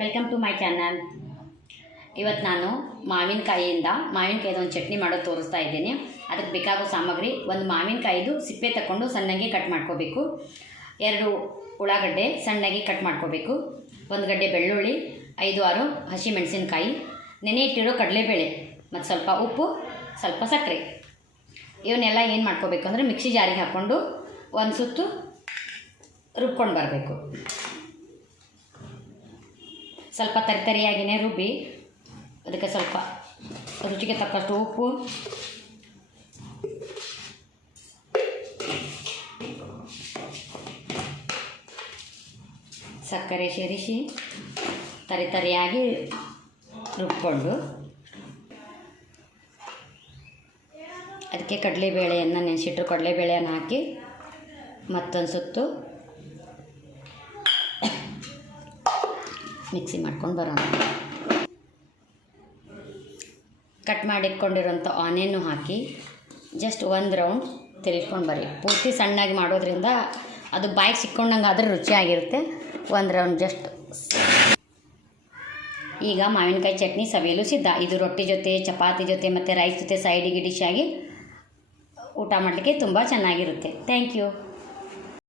Welcome to my channel. ಇವತ್ತು ನಾನು ಮಾವಿನಕಾಯಿದು ಒಂದು ಚಟ್ನಿ ಮಾಡೋದು ತೋರಿಸ್ತಾ ಇದ್ದೀನಿ. ಅದಕ್ಕೆ ಬೇಕಾಗೋ ಸಾಮಗ್ರಿ: ಒಂದು ಮಾವಿನಕಾಯಿದು ಸಿಪ್ಪೆ ತಗೊಂಡು ಸಣ್ಣಗೆ ಕಟ್ ಮಾಡ್ಕೋಬೇಕು, 2 ಉಳ್ಳಾಗಡ್ಡೆ ಸಣ್ಣಗೆ ಕಟ್ ಮಾಡ್ಕೋಬೇಕು, 1 ಗಡ್ಡೆ ಬೆಳ್ಳುಳ್ಳಿ, 5-6 ಹಸಿ ಮೆಣಸಿನಕಾಯಿ, ನೆನೆ ಇಟ್ಟಿರೋ ಕಡಲೆಬೇಳೆ ಮತ್ತು ಸ್ವಲ್ಪ ಉಪ್ಪು, ಸ್ವಲ್ಪ ಸಕ್ಕರೆ. ಇವನ್ನೆಲ್ಲ ಏನು ಮಾಡ್ಕೋಬೇಕು ಅಂದರೆ ಮಿಕ್ಸಿ ಜಾರಿಗೆ ಹಾಕ್ಕೊಂಡು ಒಂದು ಸುತ್ತು ರುಬ್ಕೊಂಡು ಬರಬೇಕು. ಸ್ವಲ್ಪ ತರಿಯಾಗಿಯೇ ರುಬ್ಬಿ ಅದಕ್ಕೆ ಸ್ವಲ್ಪ ರುಚಿಗೆ ತಕ್ಕಷ್ಟು ಉಪ್ಪು, ಸಕ್ಕರೆ ಸೇರಿಸಿ ತರಿಯಾಗಿ ರುಬ್ಕೊಂಡು ಅದಕ್ಕೆ ಕಡಲೆಬೇಳೆಯನ್ನು ನೆನೆಸಿಟ್ಟು ಕಡಲೆಬೇಳೆಯನ್ನು ಹಾಕಿ ಮತ್ತೊಂದು ಸುತ್ತು ಮಿಕ್ಸಿ ಮಾಡ್ಕೊಂಡು ಬರೋಣ. ಕಟ್ ಮಾಡಿಟ್ಕೊಂಡಿರೋಂಥ ಆನಿಯನ್ನು ಹಾಕಿ ಜಸ್ಟ್ 1 ರೌಂಡ್ ತಿರುಗಿಸ್ಕೊಂಡು ಬರ್ರಿ. ಪೂರ್ತಿ ಸಣ್ಣಾಗಿ ಮಾಡೋದ್ರಿಂದ ಅದು ಬಾಯಿಗೆ ಸಿಕ್ಕೊಂಡಂಗೆ ಆದರೆ ರುಚಿಯಾಗಿರುತ್ತೆ. 1 ರೌಂಡ್ ಜಸ್ಟ್. ಈಗ ಮಾವಿನಕಾಯಿ ಚಟ್ನಿ ಸವಿಯಲು ಸಿದ್ಧ. ಇದು ರೊಟ್ಟಿ ಜೊತೆ, ಚಪಾತಿ ಜೊತೆ ಮತ್ತು ರೈಸ್ ಜೊತೆ ಸೈಡಿಗೆ ಡಿಶ್ ಆಗಿ ಊಟ ಮಾಡಲಿಕ್ಕೆ ತುಂಬ ಚೆನ್ನಾಗಿರುತ್ತೆ. Thank you.